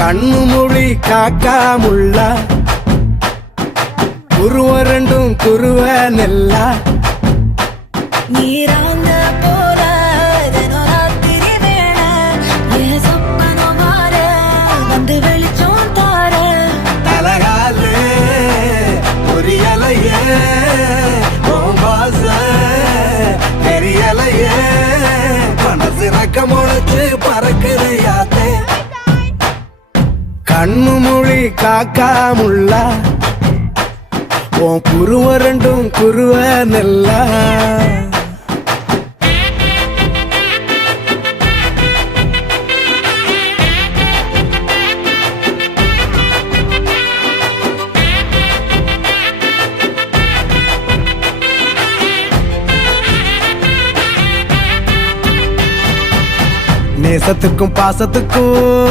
கண்ணு மொழி காக்காமுள்ள குருவ ரெண்டும் குருவ நெல்லா நீராங்க போல தினராத்திரி வேண என் சொப்பனம் மாற வந்து வெளிச்சம் தார தலகாலே பொரியலையே ஓம்பாச தெரியலையே மனசு ரக்க முளைச்சு பறக்குறையாத்தே கண்ணு மொழி காக்காமுள்ள உன் குருவ ரெண்டும் குருவ நெல்லா நேசத்துக்கும் பாசத்துக்கும்